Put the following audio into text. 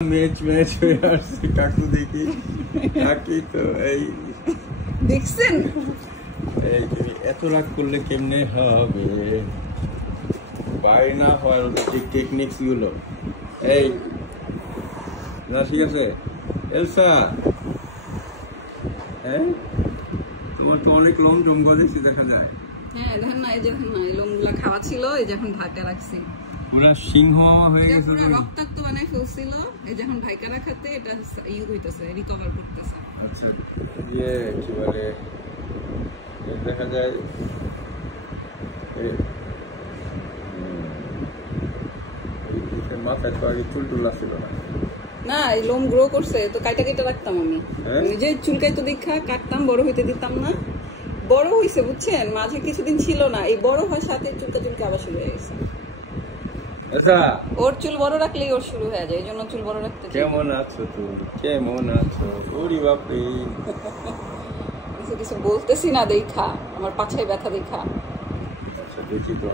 Match match হয়ে আসছে কাকু দেখি কাকি তো এই দেখছেন এই তুমি এত রাগ করলে কেমনে হবে বাইরে না হওয়ার যে টেকনিক্স গুলো এই না ঠিক আছে এলসা হ্যাঁ তোমার তো অনেক লোম জমকা দেখছি দেখা যায় হ্যাঁ দেখেন না এই যখন না এই লোমগুলা খাওয়া ছিল এই যখন ঢাকা রাখছি পুরা সিংহ হয়ে এটা গেছে পুরো রক্তাক্ত বানাই ফেলছিল এই যখন ঢাকা রাখাতে এটা ইউ হইতেছে রিকভার করতেছে আচ্ছা ইয়ে কি বলে দেখা যায় মাথায় তো আগে চুল টুল আসছিল না না এই লোম গ্রো করছে তো কাটা কেটে রাখতাম আমি হ্যাঁ? যে চুলকাই তো দেখা কাটতাম বড় হইতে দিতাম না বড় হইছে বুঝছেন মাঝে কিছুদিন ছিল না এই বড় হওয়ার সাথে চুলকা চুলকা আবার শুরু হয়ে গেছে আচ্ছা ওর চুল বড় রাখলেই ওর শুরু হয়ে যায় এই জন্য চুল বড় রাখতে চাই। কেমন আছো তুমি কেমন আছো ওরে বাপরে কিছু কিছু বলতেছি না দেখা আমার পাছায় ব্যথা দেখা আচ্ছা দেখি তো